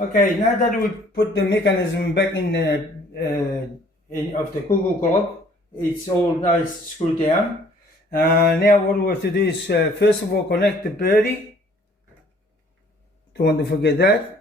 Okay, now that we put the mechanism back in the of the cuckoo clock, it's all nice screwed down. Now what we have to do is first of all connect the birdie. Don't want to forget that.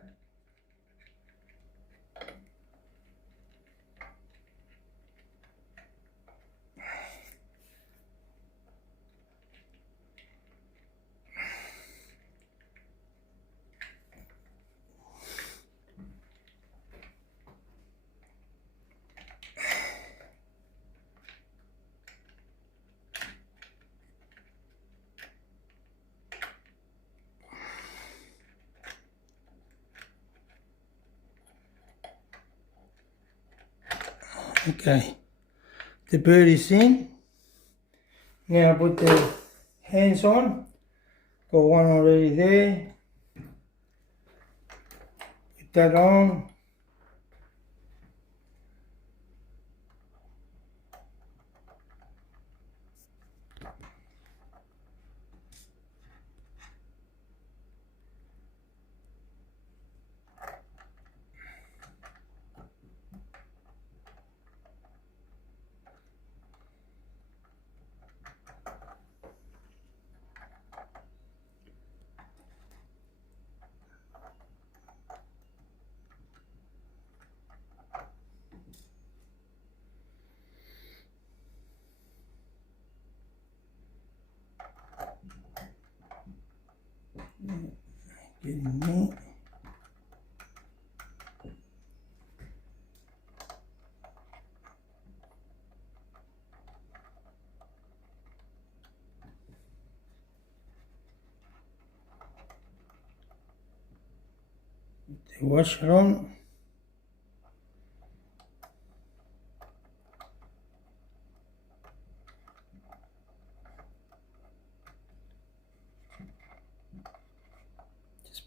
Okay, the bird is in. Now put the hands on. Got one already there. Put that on. Getting that. The washer on.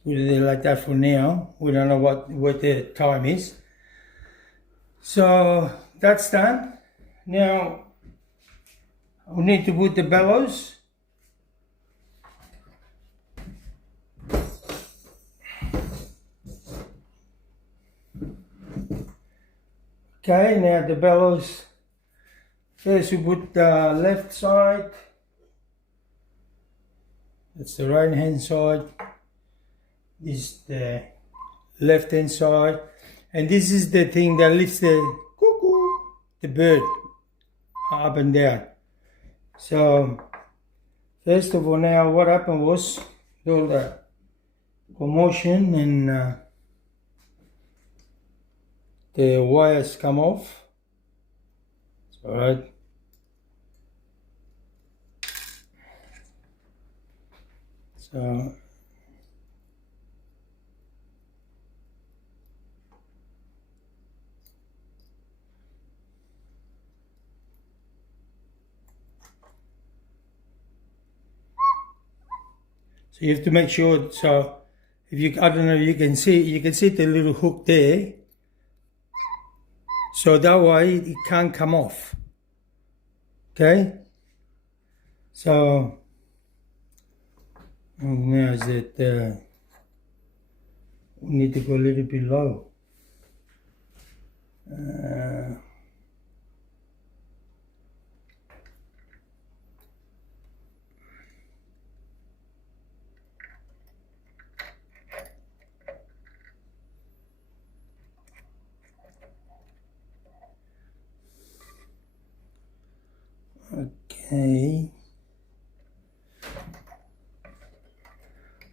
Put it there like that for now. We don't know what the time is. So that's done. Now we need to put the bellows. Okay, now the bellows. First we put the left side. That's the right hand side. This is the left hand side, and this is the thing that lifts the cuckoo, the bird, up and down. So first of all, now what happened was all the commotion and the wires come off. It's all right. So you have to make sure. So if you, I don't know, you can see the little hook there. So that way it can't come off. Okay. So now is that we need to go a little bit low. Okay.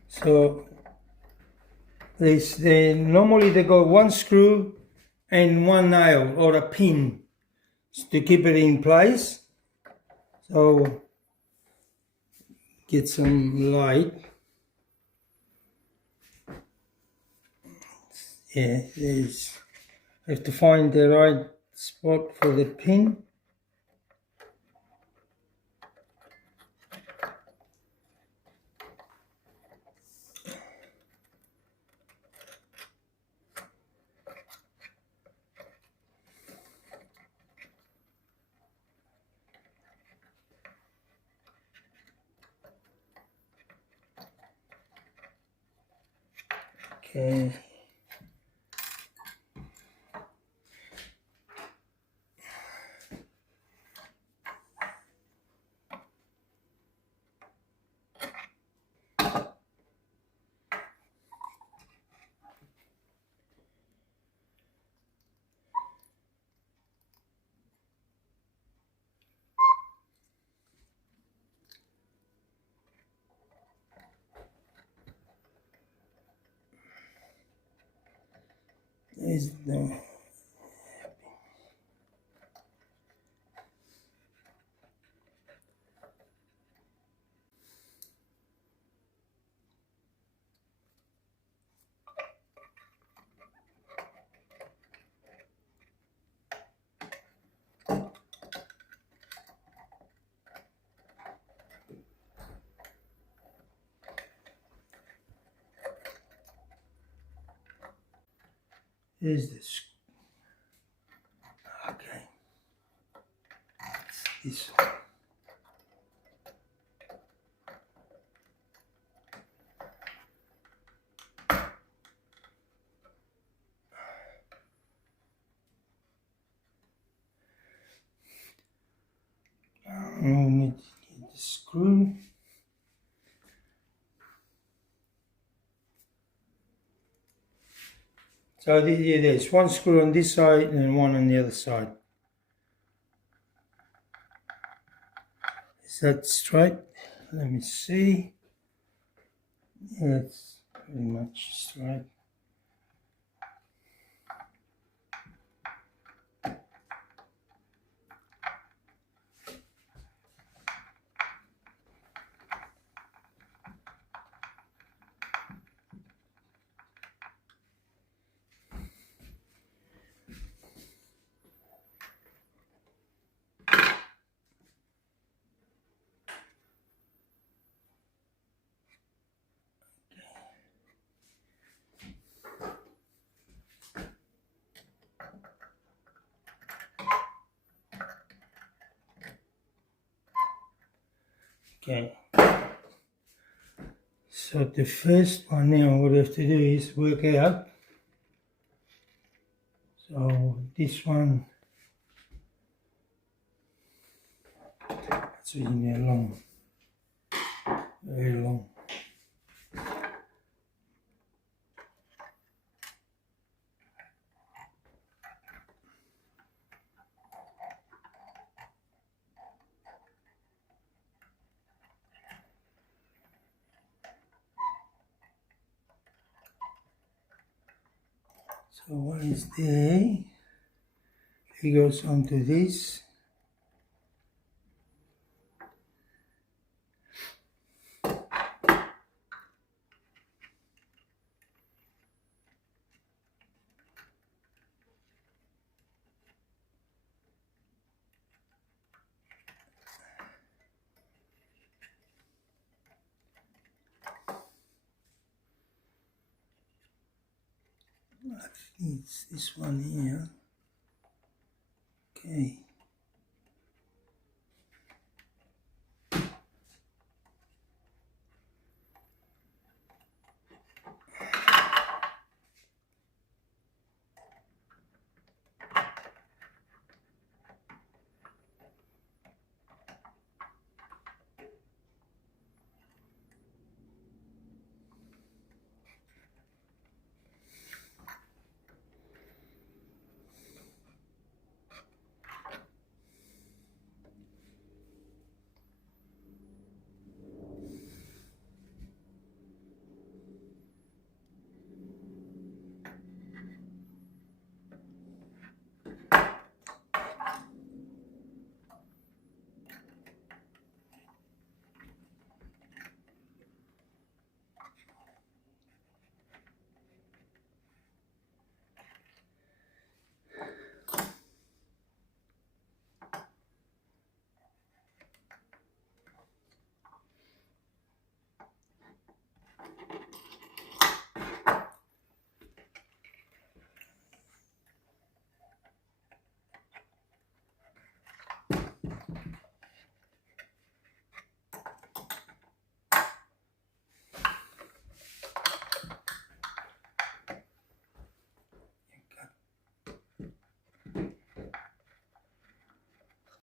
So normally they got one screw and one nail or a pin to keep it in place. So get some light. Yeah, there's. I have to find the right spot for the pin. Okay. Is the is this okay? This one. We need to get the screw. So there's one screw on this side and one on the other side. Is that straight? Let me see. Yeah, it's pretty much straight. Okay. So the first one now, what we have to do is work out. So this one, it's really long, very long. So one is there, it goes onto this. I think it's this one here. Okay.